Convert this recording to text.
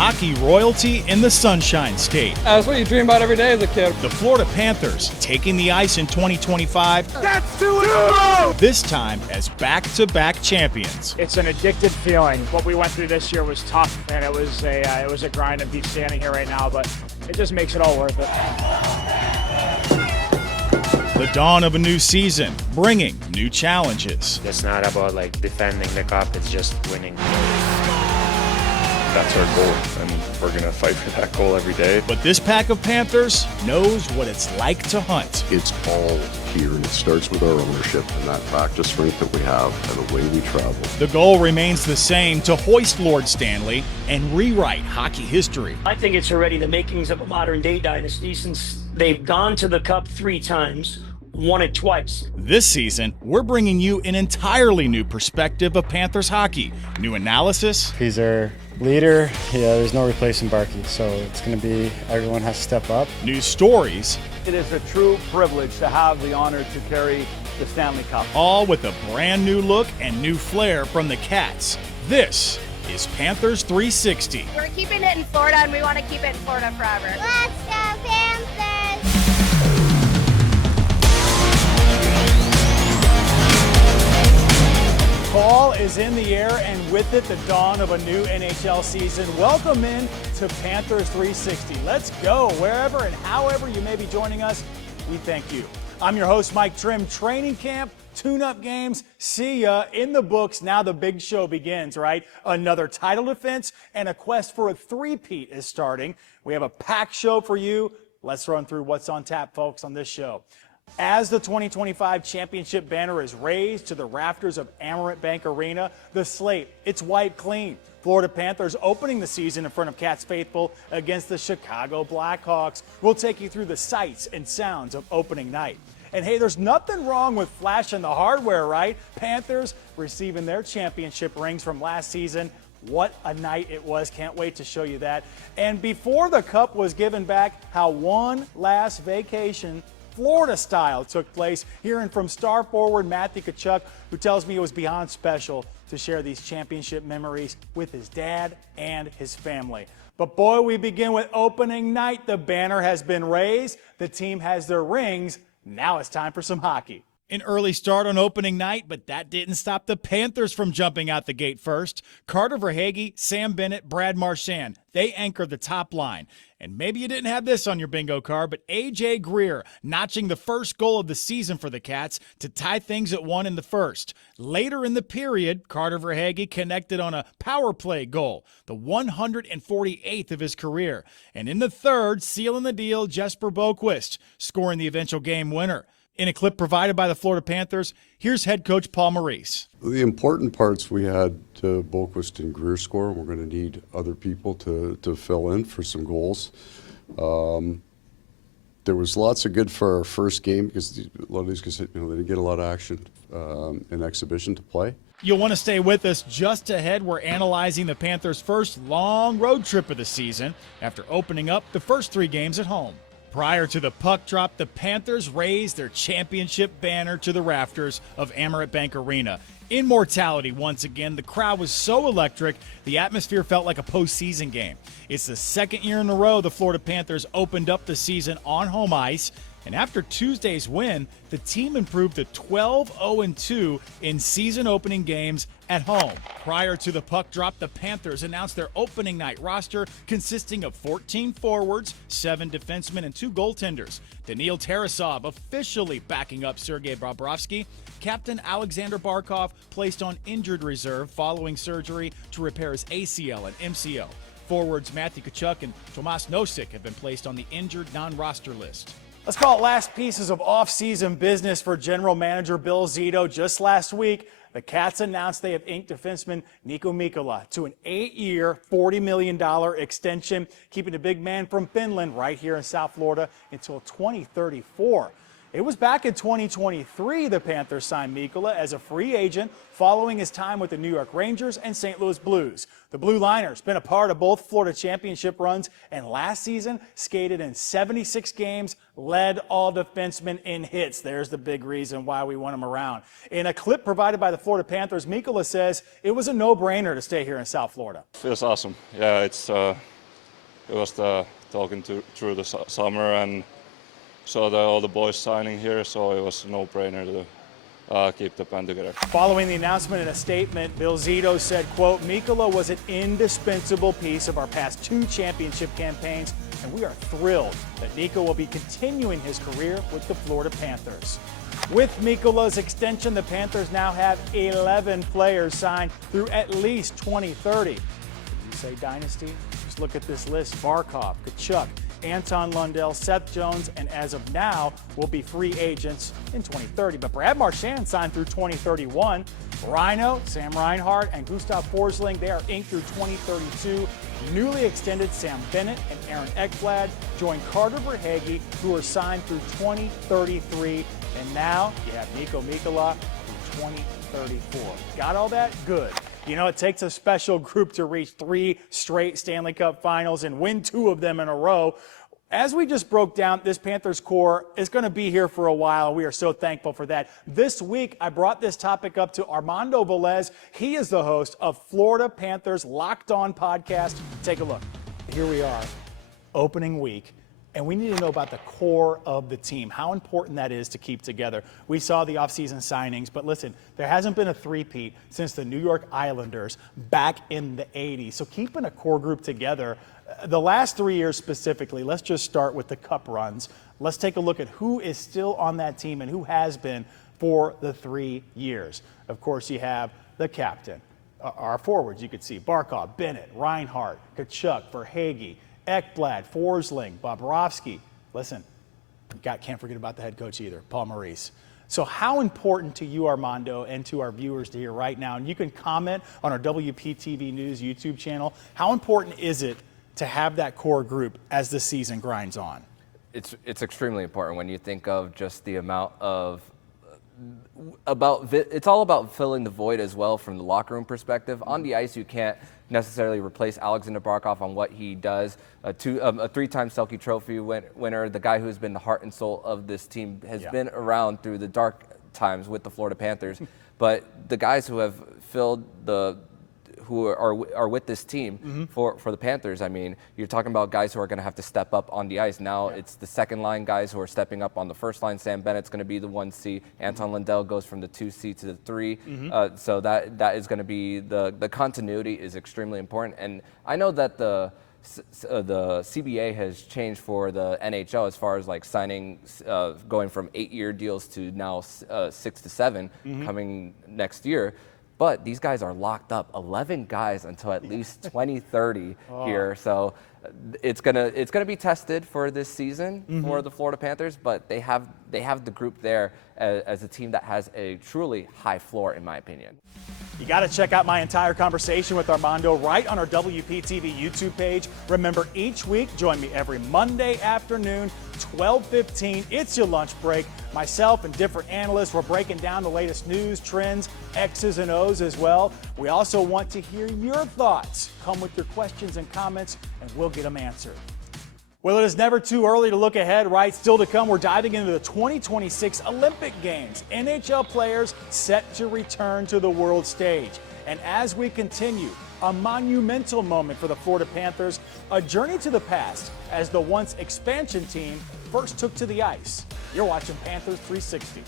hockey royalty in the Sunshine State. That's what you dream about every day as a kid. The Florida Panthers taking the ice in 2025. That's 2-0! This time as back-to-back champions. It's an addictive feeling. What we went through this year was tough, and it was a grind to be standing here right now, but it just makes it all worth it. The dawn of a new season, bringing new challenges. It's not about like defending the cup, it's just winning. That's our goal, and we're going to fight for that goal every day. But this pack of Panthers knows what it's like to hunt. It's all here, and it starts with our ownership and that practice strength that we have and the way we travel. The goal remains the same, to hoist Lord Stanley and rewrite hockey history. I think it's already the makings of a modern-day dynasty, since they've gone to the Cup 3 times, won it twice. This season, we're bringing you an entirely new perspective of Panthers hockey. New analysis. He's our leader. Yeah, there's no replacing Barkey, so it's going to be everyone has to step up. New stories. It is a true privilege to have the honor to carry the Stanley Cup. All with a brand new look and new flair from the Cats. This is Panthers 360. We're keeping it in Florida, and we want to keep it in Florida forever. Let's go Panthers! Fall is in the air, and with it, the dawn of a new NHL season. Welcome in to Panthers 360. Let's go. Wherever and however you may be joining us, we thank you. I'm your host, Mike Trim. Training camp, tune-up games, see ya in the books. Now the big show begins, right? Another title defense and a quest for a three-peat is starting. We have a packed show for you. Let's run through what's on tap, folks, on this show. As the 2025 championship banner is raised to the rafters of Amerant Bank Arena, the slate, it's wiped clean. Florida Panthers opening the season in front of Cats faithful against the Chicago Blackhawks. We'll take you through the sights and sounds of opening night. And hey, there's nothing wrong with flashing the hardware, right? Panthers receiving their championship rings from last season. What a night it was. Can't wait to show you that. And before the cup was given back, how one last vacation Florida style took place. Hearing from star forward Matthew Tkachuk, who tells me it was beyond special to share these championship memories with his dad and his family. But boy, we begin with opening night. The banner has been raised. The team has their rings. Now it's time for some hockey. An early start on opening night, but that didn't stop the Panthers from jumping out the gate first. Carter Verhaeghe, Sam Bennett, Brad Marchand, they anchored the top line. And maybe you didn't have this on your bingo card, but A.J. Greer notching the first goal of the season for the Cats to tie things at 1 in the first. Later in the period, Carter Verhaeghe connected on a power play goal, the 148th of his career. And in the third, sealing the deal, Jesper Boqvist scoring the eventual game winner. In a clip provided by the Florida Panthers, here's head coach Paul Maurice. The important parts we had to Boqvist and Greer score. We're going to need other people to fill in for some goals. There was lots of good for our first game because a lot of these guys, they didn't get a lot of action in exhibition to play. You'll want to stay with us. Just ahead, we're analyzing the Panthers' first long road trip of the season after opening up the first 3 games at home. Prior to the puck drop, the Panthers raised their championship banner to the rafters of Amerant Bank Arena. Immortality once again. The crowd was so electric, the atmosphere felt like a postseason game. It's the second year in a row the Florida Panthers opened up the season on home ice. And after Tuesday's win, the team improved to 12-0-2 in season-opening games at home. Prior to the puck drop, the Panthers announced their opening night roster consisting of 14 forwards, 7 defensemen, and 2 goaltenders. Daniil Tarasov officially backing up Sergei Bobrovsky. Captain Alexander Barkov placed on injured reserve following surgery to repair his ACL and MCL. Forwards Matthew Tkachuk and Tomas Nosek have been placed on the injured non-roster list. Let's call it last pieces of off-season business for general manager Bill Zito. Just last week, the Cats announced they have inked defenseman Nico Mikkola to an 8-year, $40 million extension, keeping the big man from Finland right here in South Florida until 2034. It was back in 2023 the Panthers signed Mikkola as a free agent following his time with the New York Rangers and St. Louis Blues. The Blue Liners been a part of both Florida championship runs and last season skated in 76 games, led all defensemen in hits. There's the big reason why we want him around. In a clip provided by the Florida Panthers, Mikkola says it was a no-brainer to stay here in South Florida. Feels awesome. Yeah, it's it was talking through the summer and saw all the boys signing here, so it was a no-brainer to keep the band together. Following the announcement in a statement, Bill Zito said, quote, Mikkola was an indispensable piece of our past 2 championship campaigns, and we are thrilled that Mikko will be continuing his career with the Florida Panthers. With Mikkola's extension, the Panthers now have 11 players signed through at least 2030. Did you say dynasty? Just look at this list. Barkov, Tkachuk, Anton Lundell, Seth Jones, and as of now, will be free agents in 2030. But Brad Marchand signed through 2031. Rhino, Sam Reinhart, and Gustav Forsling, they are inked through 2032. Newly extended Sam Bennett and Aaron Ekblad join Carter Verhaeghe, who are signed through 2033. And now you have Mikko Mikkola through 2034. Got all that? Good. You know, it takes a special group to reach 3 straight Stanley Cup finals and win 2 of them in a row. As we just broke down, this Panthers core is going to be here for a while. We are so thankful for that. This week, I brought this topic up to Armando Velez. He is the host of Florida Panthers Locked On podcast. Take a look. Here we are, opening week. And we need to know about the core of the team, how important that is to keep together. We saw the offseason signings, but listen, there hasn't been a three-peat since the New York Islanders back in the 80s. So keeping a core group together, the last 3 years specifically, let's just start with the cup runs. Let's take a look at who is still on that team and who has been for the 3 years. Of course, you have the captain, our forwards, you could see Barkov, Bennett, Reinhart, Tkachuk, Verhaeghe, Ekblad, Forsling, Bobrovsky. Listen, can't forget about the head coach either, Paul Maurice. So how important to you, Armando, and to our viewers to hear right now, and you can comment on our WPTV News YouTube channel, how important is it to have that core group as the season grinds on? It's extremely important when you think of just the amount of it's all about filling the void as well from the locker room perspective. On the ice, you can't necessarily replace Alexander Barkov on what he does. A 3-time Selke Trophy winner, the guy who's been the heart and soul of this team, has been around through the dark times with the Florida Panthers. But the guys who have filled who are with this team for the Panthers, I mean, you're talking about guys who are going to have to step up on the ice. Now it's the second line guys who are stepping up on the first line. Sam Bennett's going to be the 1C. Anton Lundell goes from the 2C to the 3. So that is going to be the continuity is extremely important. And I know that the CBA has changed for the NHL as far as like signing, going from 8-year deals to now 6 to 7 coming next year. But these guys are locked up, 11 guys until at least 2030 here. So it's gonna be tested for this season for the Florida Panthers. But they have the group there as a team that has a truly high floor, in my opinion. You got to check out my entire conversation with Armando right on our WPTV YouTube page. Remember, each week, join me every Monday afternoon, 12:15. It's your lunch break. Myself and different analysts, we're breaking down the latest news, trends, X's and O's as well. We also want to hear your thoughts. Come with your questions and comments, and we'll get them answered. Well, it is never too early to look ahead, right? Still to come, we're diving into the 2026 Olympic Games. NHL players set to return to the world stage. And as we continue, a monumental moment for the Florida Panthers, a journey to the past as the once expansion team first took to the ice. You're watching Panthers 360.